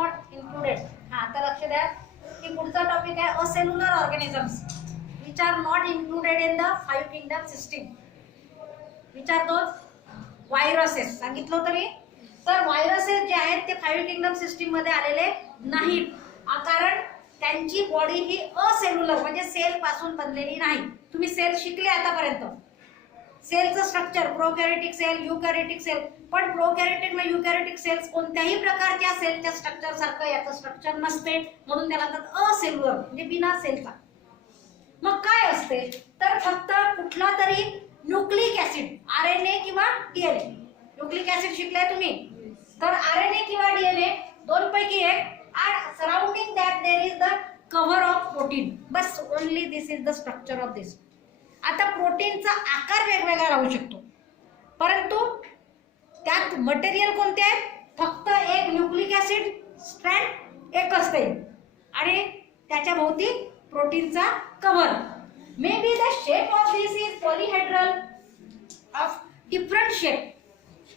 Not included. हा आता लक्ष द्या की पुढचा टॉपिक आहे acellular organisms which are not included in the 5 kingdom system. Which are those? Viruses. सांगितलं होतं मी. तर व्हायरसेस जे आहेत ते 5 किंगडम सिस्टीम मध्ये आलेले नाहीत, कारण त्यांची बॉडी ही असेल्युलर म्हणजे सेल पासून बनलेली नाही. तुम्ही सेल शिकले आतापर्यंत, सेलचं स्ट्रक्चर, प्रोकॅरियोटिक सेल, युकॅरियोटिक सेल. पण प्रोकॅरियोटिक आणि युकॅरियोटिक सेल्स कोणत्याही प्रकारच्या सेलच्या स्ट्रक्चर सारखं याचं स्ट्रक्चर नसते, म्हणून त्याला म्हणतात असेल्युलर म्हणजे बिना सेलचा. मग काय असते तर फक्त कुठला तरी न्यूक्लिक ऍसिड, आरएनए किंवा डीएनए. न्यूक्लिक ऍसिड शिकलाय तुम्ही, तर आरएनए किंवा डीएनए दोन पैकी एक, and surrounding that there is the cover of protein. Bus only this is the structure of this. आता प्रोटीनचा आकार वेगवेगळा राहू शकतो, परंतु त्यात मटेरियल कोणते आहेत? फक्त एक न्यूक्लिक ऍसिड स्ट्रँड एक असते आणि त्याच्या भोवती प्रोटीनचा cover. May be the shape of this is polyhedral of different shape.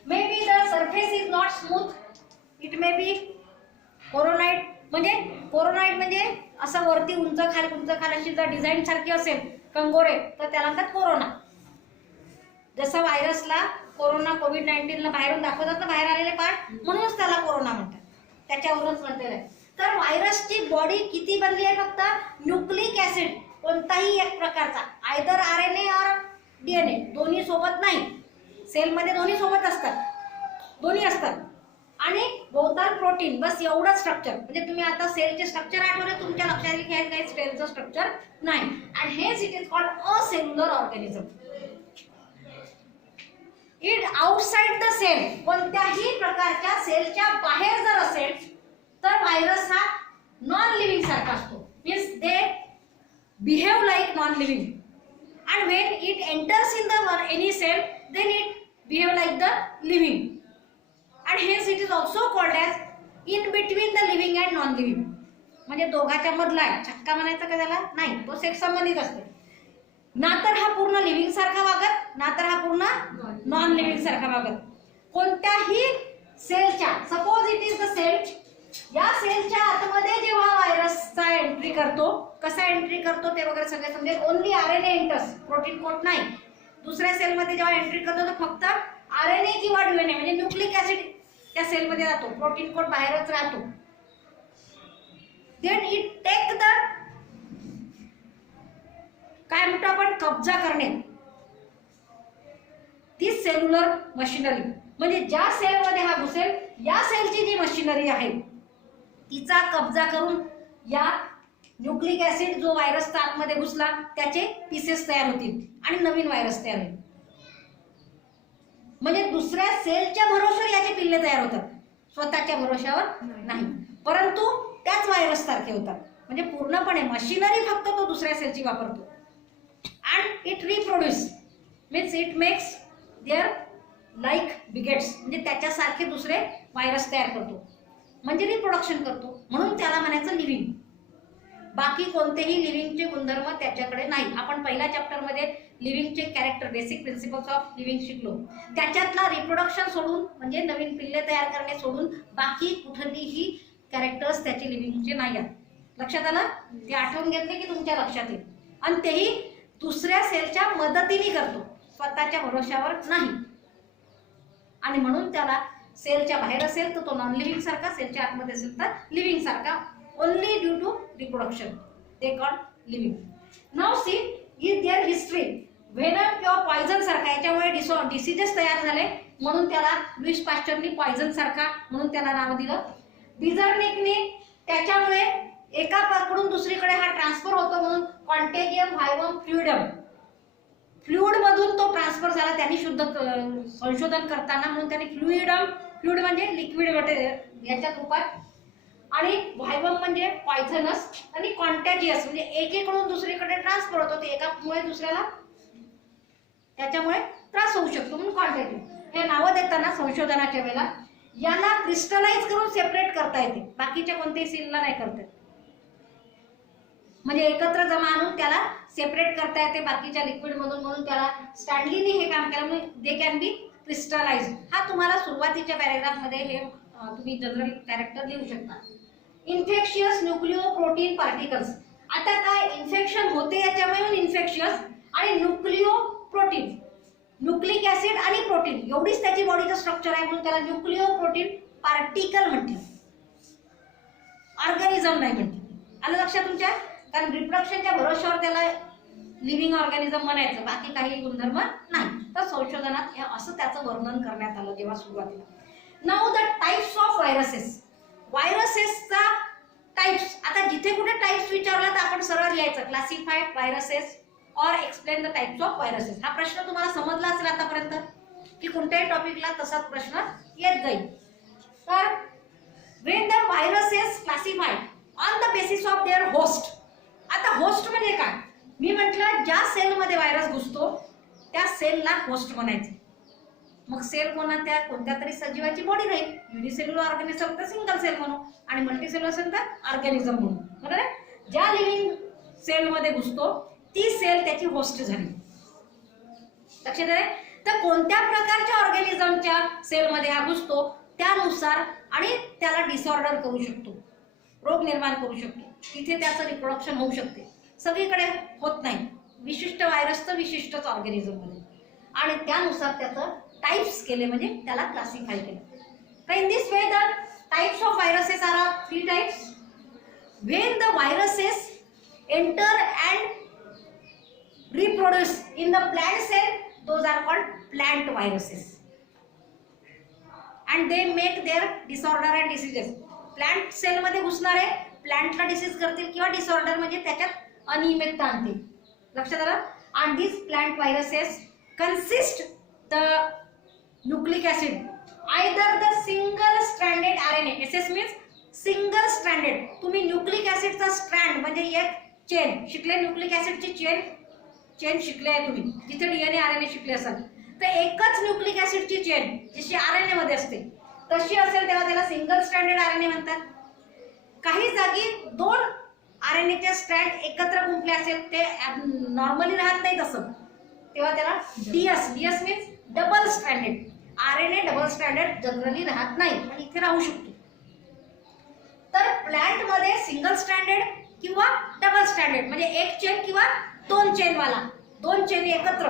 May be the surface is not smooth. It may be कोरोनाइट. म्हणजे कोरोनाइट म्हणजे असं वरती उंच खाली अशी जर डिझाईन सारखी असेल कंगोरे, तर त्याला म्हणतात कोरोना. जसं व्हायरसला कोरोना, कोविड-19 ला बाहेरून दाखवतात ना बाहेर आलेले पार्ट, म्हणूनच त्याला कोरोना म्हणतात, त्याच्यावरूनच म्हटलेलं आहे. तर व्हायरसची बॉडी किती बनली आहे? फक्त न्यूक्लिक ऍसिड कोणताही एक प्रकारचा, आयदर आरएनए और डीएनए, दोन्ही सोबत नाही. सेलमध्ये दोन्ही सोबत असतात, दोन्ही असतात, आणि भोवताल प्रोटीन. बस एवढं स्ट्रक्चर. म्हणजे तुम्ही आता सेलचे स्ट्रक्चर आठवले, तुमच्या लक्षात येईल की काही सेलचं स्ट्रक्चर नाही. अँड हेच it is called acellular organism. It outside the cell, कोणत्याही प्रकारच्या सेलच्या बाहेर जर असेल तर व्हायरस हा नॉन लिव्हिंग सारखा असतो. Means they behave like non living. And when it enters in the any cell then it behave like the living. And hence it is also called as in between the living and non-living. म्हणजे दोघाच्या मधला आहे. छक्का म्हणायचा का त्याला? नाही, तो sex संबंधित असते. ना तर हा पूर्ण लिव्हिंग सारखा वागत, ना तर हा पूर्ण नॉन लिव्हिंग सारखा वागत. कोणत्याही सेलच्या, suppose it is the cell, या सेलच्या आतमध्ये जेव्हा व्हायरसचा एंट्री करतो, कसा एंट्री करतो ते वगैरे सगळे समजेल. Only RNA enters, protein code नाही. दुसऱ्या सेलमध्ये जेव्हा एंट्री करतो तर फक्त आरएनए किंवा डीएनए म्हणजे न्यूक्लिक ऍसिड त्या सेलमध्ये जातो, प्रोटीन कोड बाहेरच राहतो. देन इट टेक द, काय म्हणतो आपण, कब्जा करणे, ती सेल्युलर मशिनरी. म्हणजे ज्या सेलमध्ये हा घुसेल, या सेलची जी मशिनरी आहे तिचा कब्जा करून या न्यूक्लिक ऍसिड जो व्हायरसचा आतमध्ये घुसला त्याचे पीसेस तयार होतील आणि नवीन व्हायरस तयार होईल. म्हणजे दुसऱ्या सेलच्या भरोश्यावर याचे पिल्ले तयार होतात, स्वतःच्या भरोश्यावर नाही, परंतु त्याच व्हायरस सारखे होतात. म्हणजे पूर्णपणे मशिनरी फक्त तो दुसऱ्या सेलची वापरतो. And it reproduce means it makes there like begets, म्हणजे त्याच्यासारखे दुसरे व्हायरस तयार करतो, म्हणजे रिप्रोडक्शन करतो. म्हणून त्याला म्हणायचं लिव्हिंग. बाकी कोणतेही लिव्हिंगचे गुणधर्म त्याच्याकडे नाही. आपण पहिल्या चॅप्टरमध्ये लिव्हिंगचे character, basic principles of living शिकलो. त्याच्यातला रिप्रोडक्शन सोडून म्हणजे नवीन पिल्ले तयार करणे सोडून बाकी कुठलीही कॅरेक्टर्स त्याचे लिव्हिंगचे नाही आहेत. लक्षात आलं? ते आठवून घेतले की तुमच्या लक्षात येईल. आणि तेही दुसऱ्या सेलच्या मदतीने करतो, स्वतःच्या भरोश्यावर नाही. आणि म्हणून त्याला सेलच्या बाहेर असेल तर तो नॉन लिव्हिंग सारखा, सेलच्या आतमध्ये असेल तर लिव्हिंग सारखा. Only due to reproduction they called living. Now see is their history. Venom किंवा पॉइझन सारखा याच्यामुळे डिसीजेस तयार झाले, म्हणून त्याला लुईस पाश्चरनी पॉइझन सारखा म्हणून त्याला नाव दिलं. डिझर्निकने त्याच्यामुळे एका पकडून दुसरीकडे हा ट्रान्सफर होतो म्हणून कॉन्टेजियम व्हायवम फ्लुइडम, फ्लुइड मधून तो ट्रान्सफर झाला त्यांनी शुद्ध संशोधन करताना, म्हणून त्यांनी फ्लुइडम, फ्लुइड म्हणजे लिक्विड मटेरियल याच्या रूपात, आणि व्हायवम म्हणजे पॉइझनस, आणि कॉन्टॅजियस म्हणजे एकीकडून दुसरीकडे ट्रान्सफर होतो, ते एकामुळे दुसऱ्याला त्याच्यामुळे त्रास होऊ शकतो म्हणून कॉन्टॅजियस. हे नावं देताना संशोधनाच्या वेळेला याला क्रिस्टलाइज करून सेपरेट करता येते, बाकीच्या कोणत्याही सेलला नाही करता येत. म्हणजे एकत्र जमा आणून त्याला सेपरेट करता येते बाकीच्या लिक्विड मधून, म्हणून त्याला स्टॅनलीने हे काम केलं, म्हणजे दे कॅन बी क्रिस्टलाइज. हा तुम्हाला सुरुवातीच्या पॅरेग्राफ मध्ये हे तुम्ही जनरल कॅरेक्टर लिहू शकता. Infectious nucleoprotein particles. आता काय इन्फेक्शन होते याच्यामुळे इन्फेक्शियस आणि न्यूक्लिओप्रोटीन, न्यूक्लिक ऍसिड आणि प्रोटीन एवढीच त्याची बॉडीचं स्ट्रक्चर आहे म्हणून त्याला न्यूक्लिओप्रोटीन पार्टिकल म्हणते, ऑर्गॅनिझम नाही म्हणते. आलं लक्षात तुमच्या? कारण रिप्रोडक्शनच्या भरोश्यावर त्याला लिव्हिंग ऑर्गॅनिझम म्हणायचं, बाकी काही गुणधर्म नाही. तर संशोधनात असं त्याचं वर्णन करण्यात आलं जेव्हा सुरुवातीला. Now the types of viruses. व्हायरसेसचा टाइप्स. आता जिथे कुठे टाइप्स विचारला तर आपण सरळ लिहायचं क्लासिफाईड व्हायरसेस और explain the types of viruses. हा प्रश्न तुम्हाला समजला असेल आतापर्यंत की कोणत्याही टॉपिकला तसाच प्रश्न येत जाईल. तर when the viruses classified on the basis of their host. आता होस्ट म्हणजे काय? मी म्हटलं ज्या सेलमध्ये व्हायरस घुसतो त्या सेलला होस्ट म्हणायचं. मग सेल कोणत्या तरी सजीवाची बॉडी राहील. युनिसेल्युलर ऑर्गॅनिझम तर सिंगल सेल म्हणू आणि मल्टीसेल्युलर असेल तर ऑर्गॅनिझम म्हणू. बरोबर आहे? ज्या लिव्हिंग सेलमध्ये घुसतो ती सेल त्याची होस्ट झाली. लक्षात आहे? तर कोणत्या प्रकारच्या ऑर्गॅनिझमच्या सेलमध्ये हा घुसतो त्यानुसार आणि त्याला डिसऑर्डर करू शकतो, रोग निर्माण करू शकतो, तिथे त्याचं रिप्रोडक्शन होऊ शकते. सगळीकडे होत नाही, विशिष्ट व्हायरसचं विशिष्टच ऑर्गॅनिझम मध्ये आणि त्यानुसार त्याचं टाइप्स केले म्हणजे त्याला क्लासिफाय केलं. तर in this way the types of viruses are 3 types. When the viruses enter and reproduce in the plant cell, those are called plant viruses and they make their disorder and diseases. Plant cell मध्ये घुसणारे प्लांटला disease करतील किंवा disorder म्हणजे त्याच्यात अनियमितता आणतील. लक्षात आलं? and these plant viruses consist the nucleic acid either the single stranded RNA. SS means single stranded. तुम्ही न्यूक्लिक ऍसिडचा स्ट्रँड म्हणजे एक चेन शिकले, न्यूक्लिक ऍसिडची चेन शिकले आहे तुम्ही, जिथे डीएनए आरएनए शिकले असाल तर एकच न्यूक्लिक ऍसिडची चेन जशी आरएनए मध्ये असते तशी असेल तेव्हा त्याला सिंगल स्ट्रँडेड आरएनए म्हणतात. काही जागी 2 आरएनएचे स्ट्रँड एकत्र गुंफले असेल ते नॉर्मली राहत नाही तसं, तेव्हा त्याला DS means double stranded. RNA double stranded generally राहत नाही पण इथे राहू शकतो. तर प्लांट मध्ये सिंगल स्ट्रँडेड किंवा डबल स्ट्रँडेड म्हणजे एक चेन किंवा 2 चेन वाला, 2 चेन एकत्र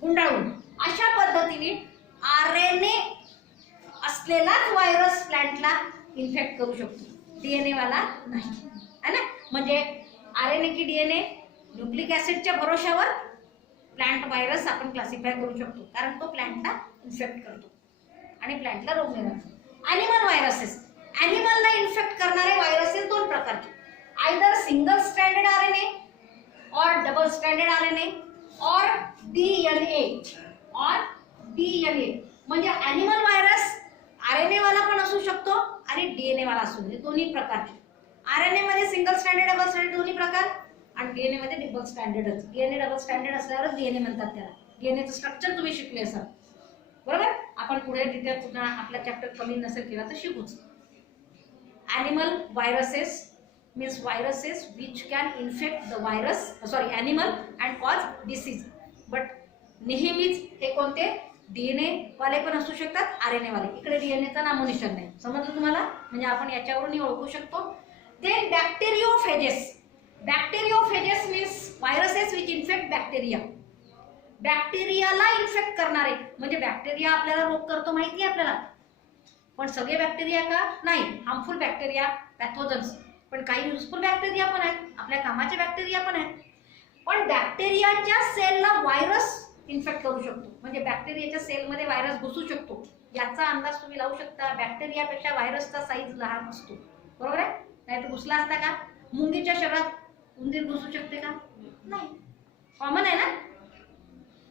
गुंडाळून अशा पद्धतीने आरएनए असलेलाच व्हायरस प्लांटला इन्फेक्ट करू शकतो, डीएनए वाला नाही, है ना. म्हणजे आरएनए की डीएनए न्यूक्लिक ऍसिडच्या भरोश्यावर प्लांट व्हायरस आपण क्लासिफाय करू शकतो कारण तो प्लांटला इन्फेक्ट करतो आणि प्लांटला रोग निर्माण करतो. Animal viruses. ॲनिमलला इन्फेक्ट करणारे व्हायरसेस 2 प्रकारचे, either single stranded RNA or double stranded RNA or DNA म्हणजे ॲनिमल व्हायरस आरएनए वाला पण असू शकतो आणि डीएनए वाला असू शकतो, दोन्ही प्रकारचे. आरएनए मध्ये सिंगल स्ट्रँडेड डबल स्ट्रँडेड दोन्ही प्रकार आणि डीएनए मध्ये डबल स्ट्रँडेडच. डीएनए डबल स्ट्रँडेड असल्यावरच डीएनए म्हणतात त्याला. डीएनएचं स्ट्रक्चर तुम्ही शिकले असाल, बरोबर. आपण पुढे डिटेल पुन्हा आपला चॅप्टर कमी नसेल केला तर शिकूच. Animal viruses means viruses which can infect the animal and cause disease. but नेहमीच हे कोणते डीएनए वाले पण असू शकतात, आरएनए वाले. इकडे डीएनएचा नामोनिशान नाही. समजलं तुम्हाला? म्हणजे आपण याच्यावरून ओळखू शकतो. then bacteriophages. bacteriophages means viruses which infect bacteria. बॅक्टेरियाला इन्फेक्ट करणारे म्हणजे बॅक्टेरिया आपल्याला रोग करतो माहिती आहे आपल्याला, पण सगळे बॅक्टेरिया का नाही, हार्मफुल बॅक्टेरिया पॅथोजन्स, पण काही युजफुल बॅक्टेरिया पण आहेत, आपल्या कामाचे बॅक्टेरिया पण आहेत. पण बॅक्टेरियाच्या सेलला व्हायरस इन्फेक्ट करू शकतो म्हणजे बॅक्टेरियाच्या सेलमध्ये व्हायरस घुसू शकतो. याचा अंदाज तुम्ही लावू शकता. बॅक्टेरियापेक्षा व्हायरसचा साईज लहान असतो, बरोबर आहे. नाही तर घुसला असता का? मुंगीच्या शरीरात उंदीर घुसू शकते का? नाही, कॉमन आहे ना.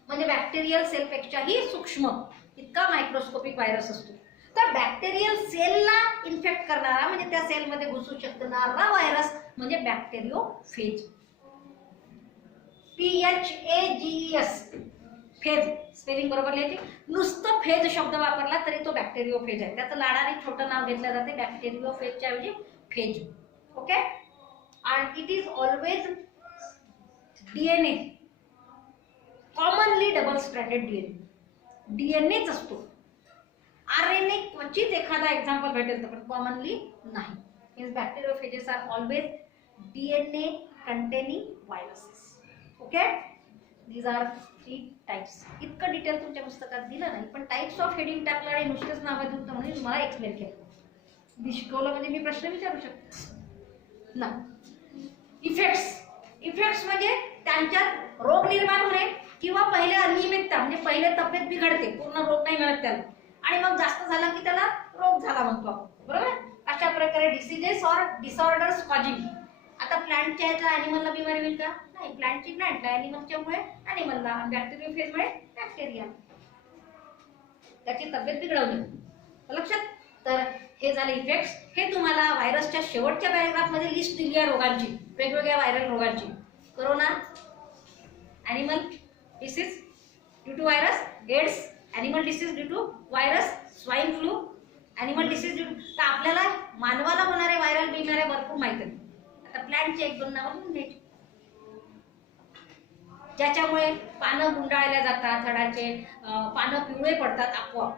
म्हणजे बॅक्टेरियल सेलपेक्षाही सूक्ष्म इतका मायक्रोस्कोपिक व्हायरस असतो. तर बॅक्टेरियल सेलला इन्फेक्ट करणारा म्हणजे त्या सेलमध्ये घुसू शकणारा व्हायरस म्हणजे बॅक्टेरियोफेज. PHAGES फेज स्पेलिंग बरोबर लिहायची. नुसतं फेज शब्द वापरला तरी तो बॅक्टेरियोफेज आहे. त्याचं लाडाने छोटं नाव घेतलं जाते बॅक्टेरियोफेजच्या ऐवजी phage. Okay. and it is always DNA, commonly double stranded DNA. डीएनएच असतो RNA क्वचित एखादा एक्झाम्पल भेटेल पण कॉमनली नाही. Means bacteriophages are always DNA containing viruses. Okay, these are 3 types. इतकं डिटेल तुमच्या पुस्तकात दिलं नाही पण टाइप्स ऑफ हेडिंग टाकलं आणि नुसतेच नावं देऊन म्हणून मला एक्सप्लेन केलं. मी शिकवलं म्हणजे मी प्रश्न विचारू शकते ना. इफेक्ट्स म्हणजे त्यांच्यात रोग निर्माण होणे किंवा पहिले अनियमितता म्हणजे पहिले तब्येत बिघडते, पूर्ण रोग नाही मिळत त्याला आणि मग जास्त झाला की त्याला रोग झाला म्हणतो आपण, बरोबर. अशा प्रकारे डिसीजेस ऑर डिसऑर्डर्स कॉजिंग. आता प्लांटच्या ह्याचा ॲनिमलला बिमारी होईल का? नाही. प्लांटची प्लांटला, ॲनिमलच्यामुळे ॲनिमलला, बॅक्टेरियोफेजमुळे बॅक्टेरिया, त्याची तब्येत बिघडवली. लक्षात. तर हे झाले इफेक्ट्स. हे तुम्हाला व्हायरसच्या शेवटच्या पॅराग्राफमध्ये लिस्ट दिली आहे रोगांची, वेगवेगळ्या व्हायरल रोगांची. Corona, animal disease due to virus, AIDS animal disease due to virus, swine flu animal disease due. तर आपल्याला मानवाला होणारे व्हायरल बिमाऱ्या भरपूर माहिती आहेत. आता प्लांटचे 1-2 नावं लिहून घ्यायची. ज्याच्यामुळे पानं गुंडाळल्या जातात, झाडाचे पानं पिवळे पडतात आपोआप,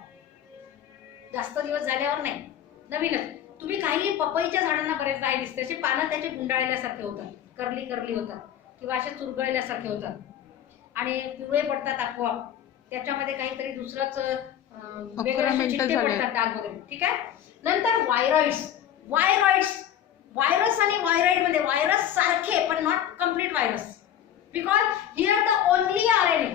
जास्त दिवस झाल्यावर नाही, नवीनच. तुम्ही काही पपईच्या झाडांना बरेचदा आहे दिसते, असे पानं त्याचे गुंडाळल्यासारखे होतात, कर्ली होतात किंवा असे चुरगळल्यासारखे होतात आणि पिवळे पडतात आपोआप. त्याच्यामध्ये काहीतरी दुसरंच वेगळे चिठ्ठे पडतात, डाग वगैरे. ठीक आहे. नंतर व्हायरॉइड्स. व्हायरस आणि व्हायरॉइड मध्ये व्हायरस सारखे पण not complete virus, because here the only RNA,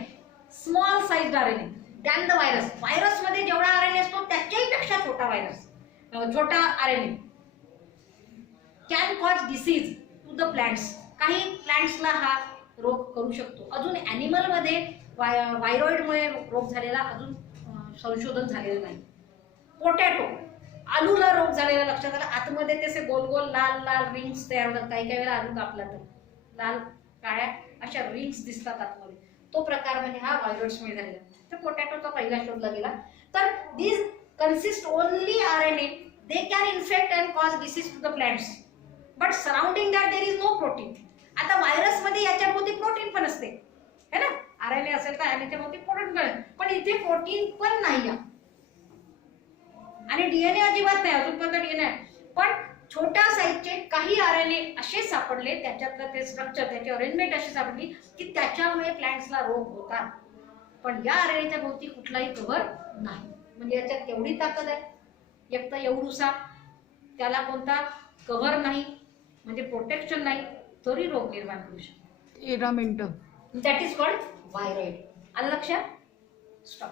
small size RNA than the virus. Virus मध्ये जेवढा RNA असतो त्याच्याही पेक्षा छोटा व्हायरस, छोटा RNA can cause disease to the plants. काही प्लांट्सला हा रोग करू शकतो. अजून ॲनिमल मध्ये व्हायरॉइडमुळे रोग झालेला अजून संशोधन झालेलं नाही. पोटॅटो, आलूला रोग झालेला लक्षात आला. आतमध्ये त्याचे गोल गोल लाल लाल रिंग्स तयार होतात. काही वेळेला आलू कापला तर लाल काळ्या अशा रिंग्स दिसतात आतमध्ये. तो प्रकार म्हणजे हा व्हायरॉइड्समुळे झालेला. तर पोटॅटोचा पहिला शोधला गेला. तर these consist only RNA. They can infect and cause disease to the plants. But surrounding that there is no protein. आता व्हायरस मध्ये याच्या भोवती प्रोटीन पण असते, है ना. RNA असेल तर RNA च्या भोवती प्रोटीन पण इथे प्रोटीन पण नाही आणि DNA अजिबात नाही. अजूनपर्यंत DNA आहे पण छोट्या साईजचे काही RNA असे सापडले, त्याच्यातलं ते स्ट्रक्चर, त्याची अरेंजमेंट अशी सापडली की त्याच्यामुळे प्लांट्सला रोग होतात. पण या RNAच्या भोवती कुठलाही कव्हर नाही. म्हणजे याच्यात केवढी ताकद आहे, एक तर एवढूसा, त्याला कोणता कव्हर नाही म्हणजे प्रोटेक्शन नाही, तरी रोग निर्माण करू शकतो. 13 मिनिटं. That is called viroid. आलं लक्षात. स्टॉप.